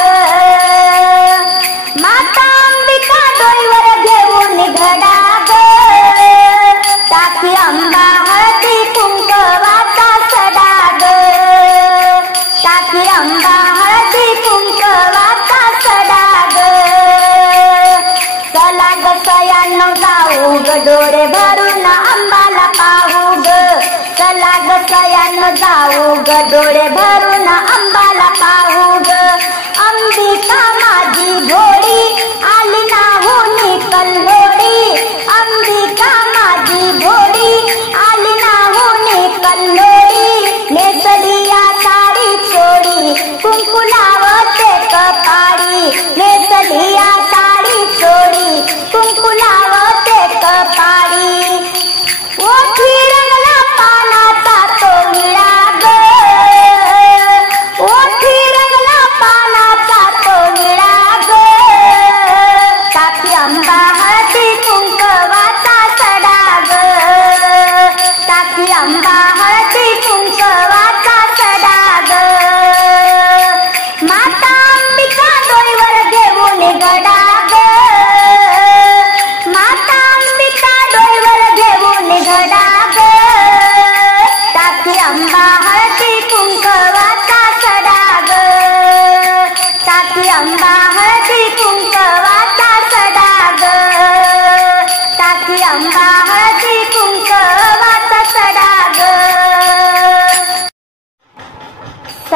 माता अंबिका डोईवर घेऊन घडा ग, टाकी अंबा हळदी कुंकवाचा सडा ग, टाकी अंबा हळदी कुंकवाचा सडा ग, चला ग सयानो जाऊ ग डोळे भरून अंबाला पाहू ग, चला ग सयानो जाऊ ग डोळे भरून अंबाला पाहू ग, अंबिका माझी भोळी आली नाहून कल्लोळी, अंबिका माझी भोळी आली नाहून कल्लोळी, नेसली या साडी चोळी कुंकू लावते कपाळी, नेसली या साडी चोळी कुंकू लावते कपाळी, ओठी रंगला पानाचा तो विळा ग, ओठी रंगला पानाचा तो विळा ग, टाकी अंबा हळदी कुंकवाचा सडा ग, टाकी अंबा हळदी कुंकवाचा सडा ग,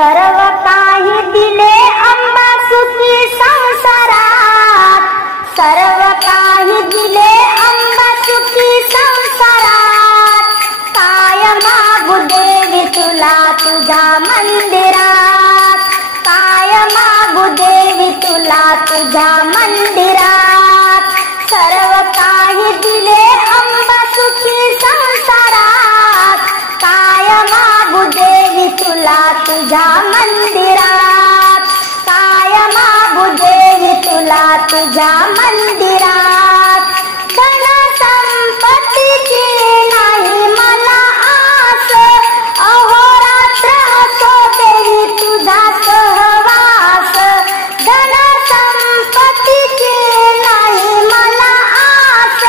सर्व काही दिले अंबा सुखी संसारात, सर्व काही दिले अंबा सुखी संसारात. काय मागू देवी तुला तुझ्या मंदिरात, काय मागू देवी तुला तुझ्या मंदिरात. सर्व काही दिले अंबा सुखी संसारात, काय मागू देवी तुला तुझ्या मंदिरात, काय मागू देवी तुला तुझ्या मंदिरात. धन संपत्तीची नाही मला आस, अहोरात्र असो देवी तुझा सहवास. धन संपत्तीची नाही मला आस,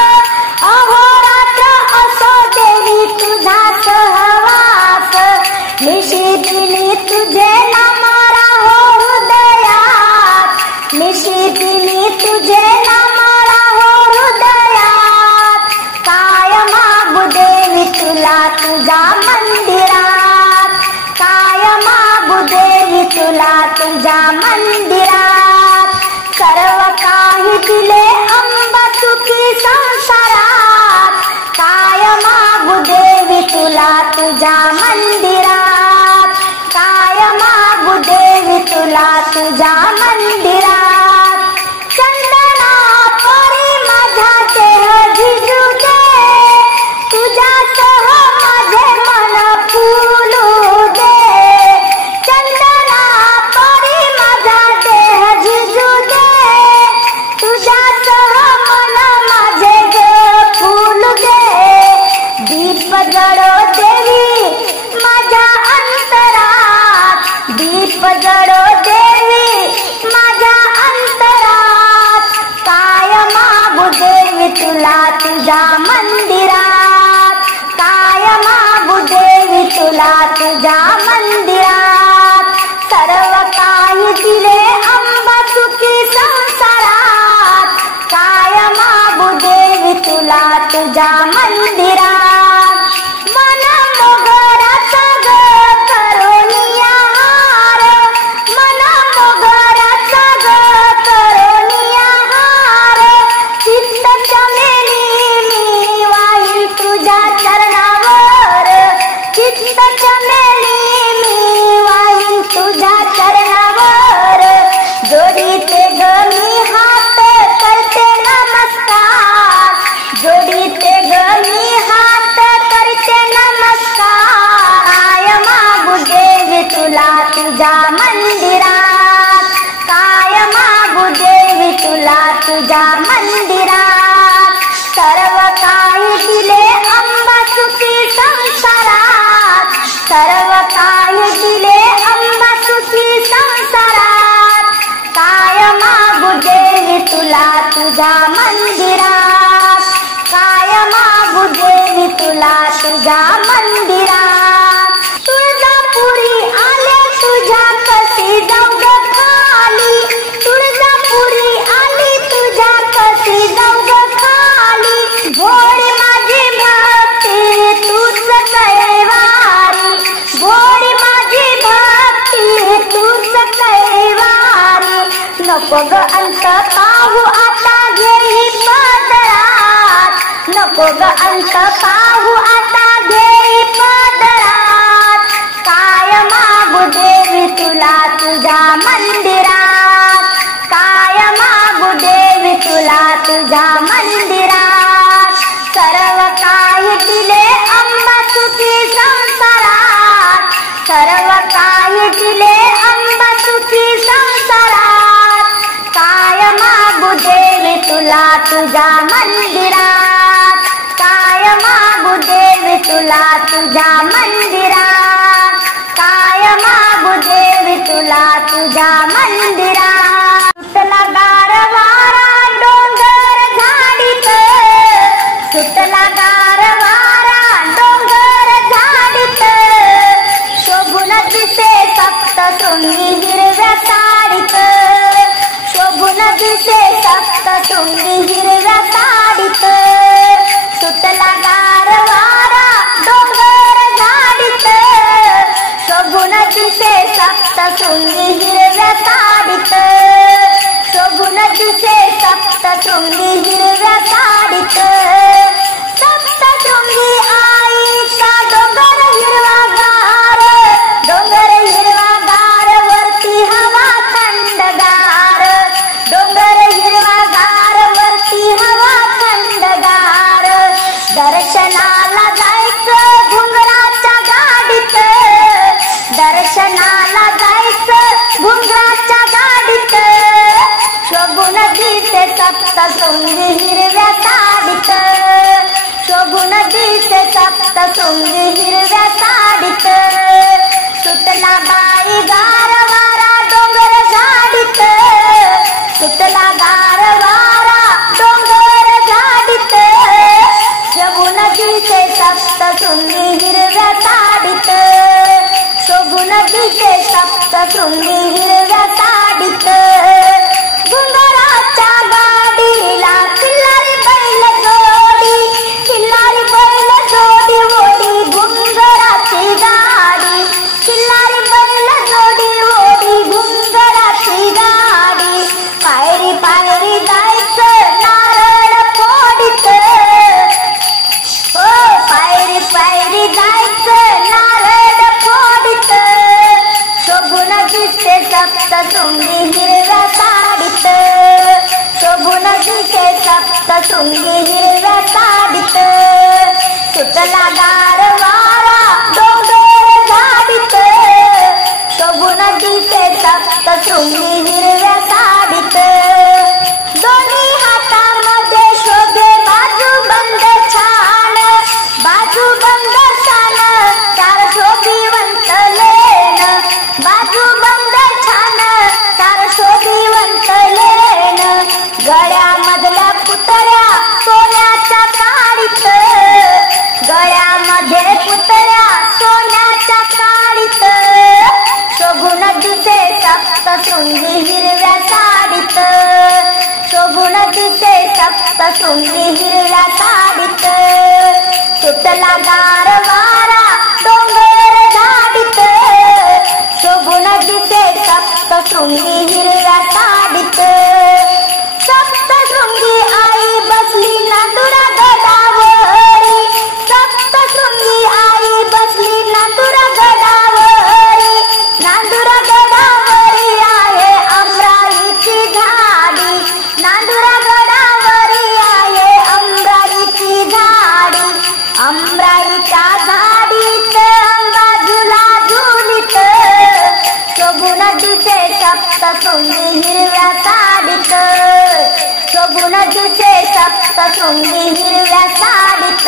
अहोरात्र असो देवी तुझा सहवास. निशिदिनी तुझे नाम राहो हृदयात, निशिदिनी तुझे नाम राहो हृदयात. काय मागू देवी तुला तुझ्या मंदिरात, काय मागू देवी तुला तुझ्या मंदिरात. सर्व काही दिले अंबा सुखी संसारात, काय मागू देवी तुला तुझ्या मंदिरात, काय मागू देवी तुला तुझ्या मंदिरात. चंदना परी माझ्या देह झिजू दे, तुझ्यासह माझे मन फुलू दे. चंदना परी माझा देह झिजू दे, तुझ्यासह मन माझे ग फुलू दे. दीप जळो देवी माझ्या अंतरात, दीप जळो देवी माझ्या अंतरात. काय मागू देवी तुला तुझ्या मंदिरात, काय मागू देवी तुला तुझ्या मंदिरात. सर्व काही दिले अंबा सुखी संसारात, काय मागू देवी तुला तुझ्या मंदिरात. मन मोगराचा ग करोनिया हार, मन मोगराचा ग करोनिया हार. चित्त चमेली मी वाही तुझ्या चरणावर, चित्त चमेली मी वाही तुझ्या चरणावर. जोडीते ग मी हात करते नमस्कार, जोडीते ग मी हात करते नमस्कार. काय मागू देवी तुला तुझ्या मंदिरात, काय मागू देवी तुला तुझ्या मंदिरात. सर्व काही दिले अंबा सुखी संसारात, सर्व काही दिले अंबा सुखी संसारात. काय मागू देवी तुला तुझ्या मंदिरात, काय मागू देवी तुला तुझ्या मंदिरात. तुळजापुरी आले तुझ्या कशी जाऊ ग खाली, तुळजापुरी आली तुझ्या कशी जाऊ ग खाली. भोळी माझी भक्ती तूच कैवारी, भोळी माझी भक्ती तूच कैवारी. नको ग अंत पाहू आता घेई पदरात, नको ग अंत पाहू आता घेई पदरात. काय मागू देवी तुला तुझ्या मंदिरात, काय मागू देवी तुला तुझ्या मंदिरात. सर्व काही दिले अंबा सुखी संसारात, सर्व काही दिले अंबा सुखी संसारात. काय मागू देवी तुला तुझ्या मंदिरात, काय मागू देवी तुला तुझ्या मंदिरात, काय मागू देवी तुला तुझ्या मंदिरात. सुटला गारवारा डोंगर झाडीत, सुटला गारवारा डोंगर झाडीत. शोभून दिसे सप्तशृंगी हिरव्या साडीत, शोभून दिसे सप्तशृंगी हिरव्या साडीत. सुटला गारवारा डोंगर झाडीत, शोभून दिसे सप्त सप्तशृंगी हिरव्या साडीत शोभून दिसे सप्तशृंगी हिरव्या साडीत सप्तशृंगी आईचा डोंगर हिरवागार वरती हवा थंडगार डोंगर हिरवागार वरती हवा थंडगार दर्शनाला जायचं घुंगराच्या गाडीत दर्शनाला जायचं घुंगराच्या गाडीत शोभून दिसे सप्तशृंगी हिरव्या साडीत शोभून दिसे सप्तशृंगी हिरव्या साडीत सुटला बाई गार वारा डोंगर झाडीत सुटला गार वारा डोंगर झाडीत शोभून दिसे सप्तशृंगी हिरव्या साडीत शोभून दिसे सप्तशृंगी हिरव्या साडीत घुंगराच्या गाडीला खिल्लारी बैल जोडी ओढी घुंगराची गाडी खिल्लारी बैल जोडी ओढी घुंगराची गाडी पायरी पायरी जायचं नारळ फोडीत हो पायरी पायरी जायचं नारळ फोडीत शोभून दिसे सप्तशृंगी हिरव्या साडीत शोभून दिसे सप्तशृंगी हिरव्या साडीत सुटला गार वारा डोंगर झाडीत शोभून दिसे सप्तशृंगी हिरव्या साडीत दोन्ही हातामध्ये शोभे बाजूबंद छान चार शोभिवंत लेन बाजूबंद छान चार शोभिवंत लेन गळ्यामधल्या पुतळ्या सोन्याच्या काळीत गळ्यामध्ये पुतळ्या सोन्याच्या काळीत शोभून दिसे सप्तशृंगी हिरव्या साडीत शोभून दिसे सप्तशृंगी हिरव्या साडीत सुटला गार वारा डोंगर झाडीत शोभून दिसे सप्तशृंगी हिरव्या साडीत सप्तशृंगी आई बसली नांदुरा गडावरी सप्तशृंगी आई बसली नांदुरा गडावरी नांदुरा गडावरी आहे अमराईची झाडी नांदुरा गडावरी आहे अमराईची झाडी अमराईच्या झाडीत बाजूला झुलीत शोभून दिसे सप्तशृंगी हिरव्या साडीत शोभून दिसे सप्तशृंगी हिरव्या साडीत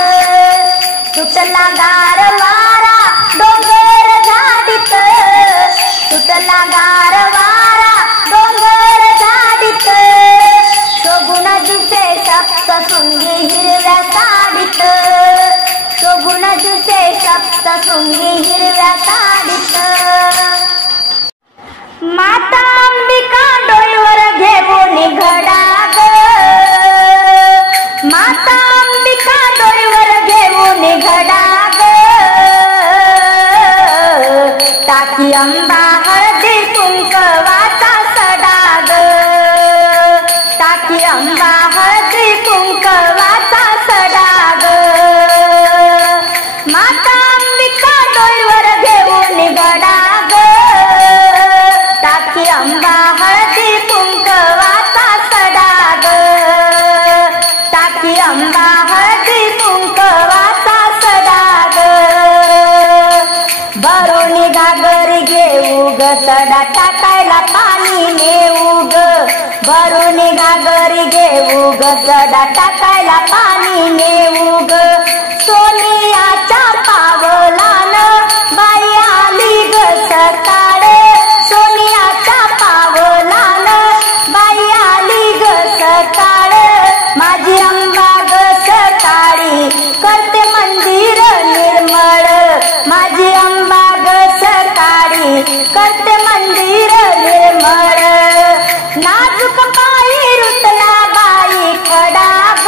सुटला गार वारा डोंगर झाडीत सुटला गार वारा डोंगर झाडीत शोभून दिसे सप्तशृंगी हिरव्या साडीत शोभून दिसे सप्तशृंगी हिरव्या साडीत माता अंबिका डोईवर घेऊन घडा ग माता अंबिका डोईवर घेऊन घडा ग टाकी अंबा हळदी कुंकवाचा सडा ग टाकी अंबा हळदी कुंकवाचा सडा ग माता अंबिका डोईवर घेऊन घडा ग टाकी अंबा हळदी कुंकवाचा सडा ग टाकी अंबा हळदी कुंकवाचा सडा ग भरून घागर घेऊ ग सडा टाकायला पाणी नेऊ ग भरून घागर घेऊ ग सडा टाकायला पाणी नेऊ ग सोनियाच्या पावलान बाई आली ग सकाळे सोनियाच्या पावलान बाई आली ग सकाळे माझी अंबा ग सकाळी करते मंदिर निर्मळ माझी अंबा ग सकाळी करते मंदिर निर्मळ नाजूक पायी रुतला बाई खडा ग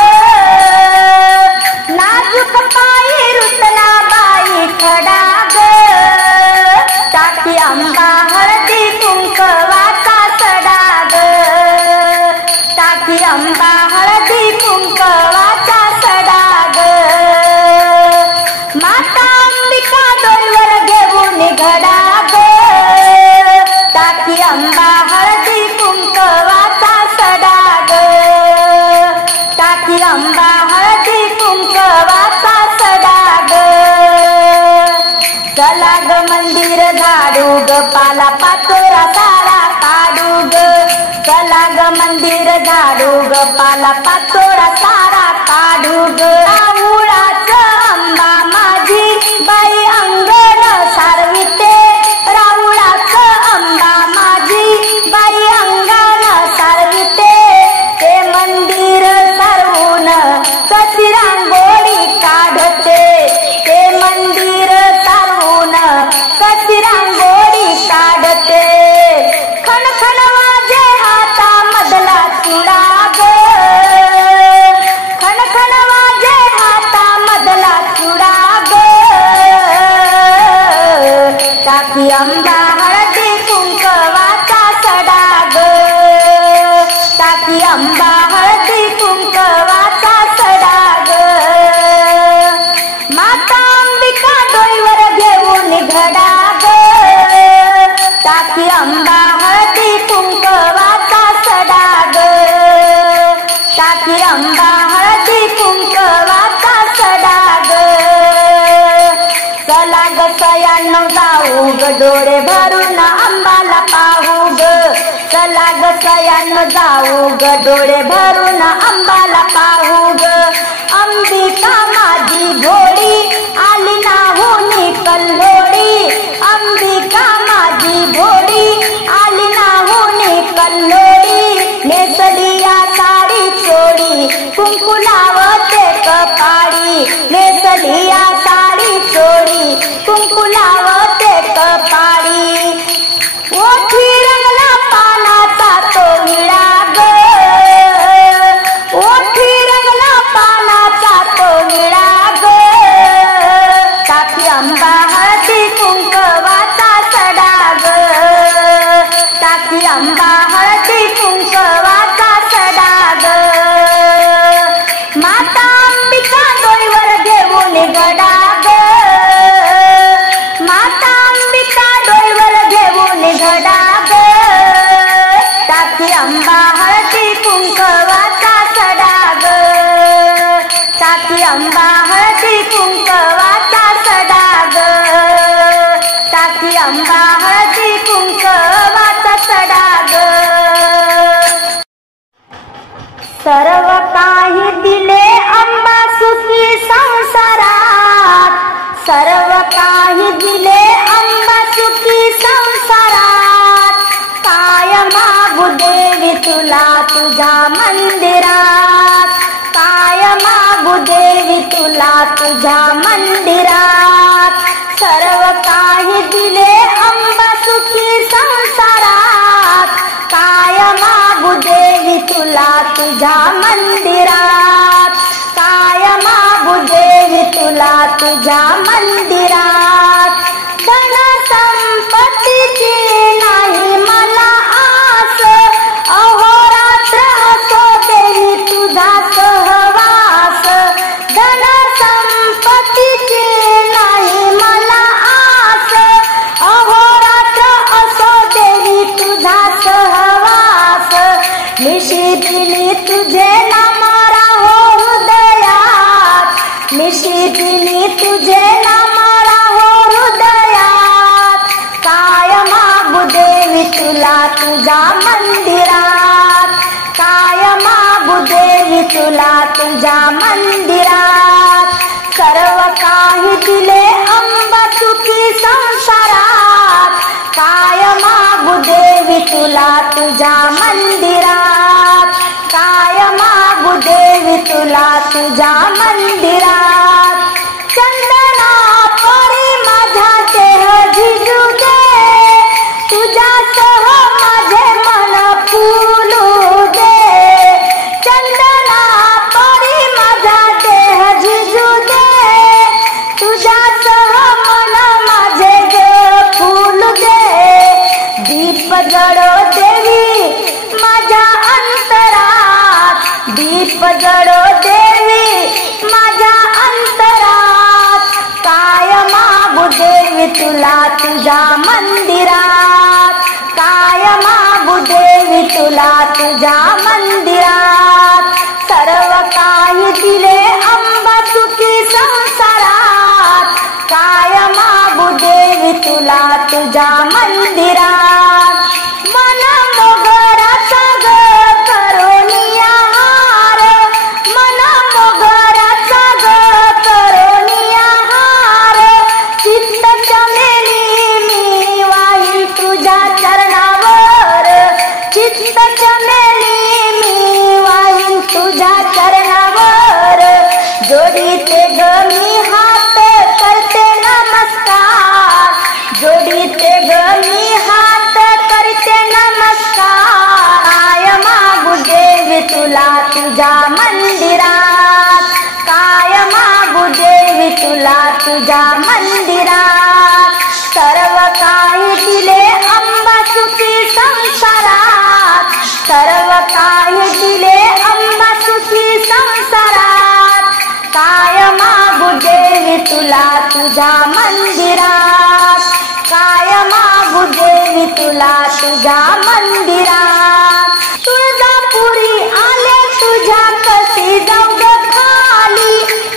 चला ग मंदिर झाडू ग पाला पाचोरा सारा काढू ग चला ग मंदिर झाडू ग पाला पाचोरा सारा काढू ग राहुळाचं अंबा माझी बाई अंगण सारविते राहुळाचं अंबा माझी बाई अंगण सारविते ते मंदिर सारवून कशी रांगोळी काढते ते मंदिर सारवून कशी रांगोळी काढते खणखण माझे हातामधला चुडा ग खणखण माझे हातामधला चुडा ग टाकी अंबा हळदी कुंकवाचा सडा ग टाकी अंबा हळदी कुंकवाचा सडा ग माता अंबिका डोईवर घेऊन घडा ग टाकी अंबा हळदी कुंकवाचा सडा ग टाकी अंबा हळदी कुंकवाचा सडा ग चला ग सयानो जाऊ ग डोळे भरून अंबाला पाहू ग चला ग सयानो जाऊ ग डोळे भरून अंबाला पाहू ग अंबिका माझी भोळी आली नाहुनी कल्लोळी अंबिका माझी भोळी आली नाहुनी कल्लोळी नेसली या साडी चोळी कुंकू लावते कपाळी नेसली या साडी चोळी कुंकू लावते कपाळी ओठी रंगला पानाचा तो विडा ग ओठी रंगला पानाचा तो विडा ग टाकी अंबा हळदी कुंकवाचा सडा ग टाकी अंबा हळदी कुंकवाचा सडा ग माता अंबिका डोईवर घेऊन घडा ग माता अंबिका डोईवर घेऊन घडा ग टाकी अंबा हळदी कुंकवाचा सडा ग टाकी अंबा हळदी कुंकवाचा सडा ग टाकी अंबा हळदी कुंकवाचा सडा ग सर्व काही दिले अंबा सुखी संसारात सर्व काही दिले अंबा सुखी संसारात काय मागू देवी तुला तुझ्या मंदिरात काय मागू देवी तुला तुझ्या मंदिरात सर्व काही दिले अंबा सुखी संसारात काय मागू देवी तुला तुझ्या मंदिरात काय मागू देवी तुला तुझ्या मंदिरात धन संपत्तीची नाही मला आस अहोरात्र असो देवी तुझा सहवास धन संपत्तीची नाही मला आस अहोरात्र असो देवी तुझा सहवास निशिदिनी तुझे नाम राहो हृदयात निशिदिनी तुझे नाम राहो हृदयात काय मागू देवी तुला तुझ्या मंदिरात काय मागू देवी तुला तुझ्या मंदिरात सर्व काही दिले अंबा सुखी संसारात काय मागू देवी तुला तुझ्या मंदिरात काय मागू देवी तुला तुझ्या मंदिरात चंदना परी माझ्या देह झिजू दे तुझ्यासह माझे मन फुलू दे चंदना परी माझा देह झिजू दे तुझ्यासह मन माझे ग फुलू दे दीप जळो देवी माझ्या अंतरात दीप जळो देवी माझ्या अंतरात काय मागू देवी तुला तुझ्या मंदिरात काय मागू देवी तुला तुझ्या मंदिरात सर्व काही दिले अंबा सुखी संसारात काय मागू दे तुझ्या मंदिरात, सर्व काही दिले अंबा सुखी संसारात, सर्व काही दिले अंबा सुखी संसारात, काय मागू देवी तुला तुझ्या मंदिरात, काय मागू देवी तुला तुझ्या मंदिरात, तुळजापुरी आले तुझ्या कशी जाऊ ग खाली,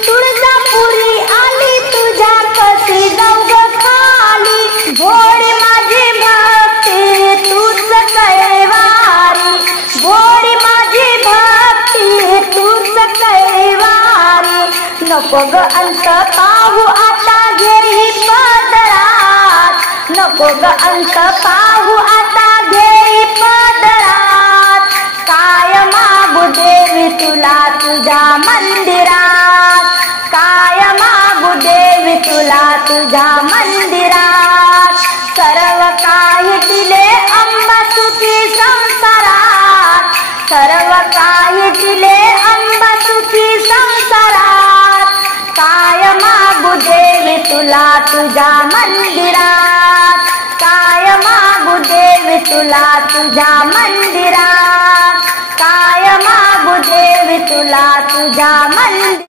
तुळजापुरी आली तुझ्या कशी जाऊ ग खाली, भोळी माझी भक्ती तूच कैवारी, भोळी माझी भक्ती तूच कैवारी, नको ग अंत पाहू आता घेई पदरात, नको ग अंत पाहू आता घेई पदरात, काय मागू देवी तुला तुझ्या मंदिरात, काय मागू देवी तुला तुझ्या मंदिरात, सर्व काही दिले अंबा सुखी संसारात, सर्व काही दिले अंबा सुखी संसारात, काय मागू देवी तुला तुझ्या मंदिरात, काय मागू देवी तुला तुझ्या मंदिरात, काय मागू देवी तुला तुझ्या मंदिरात.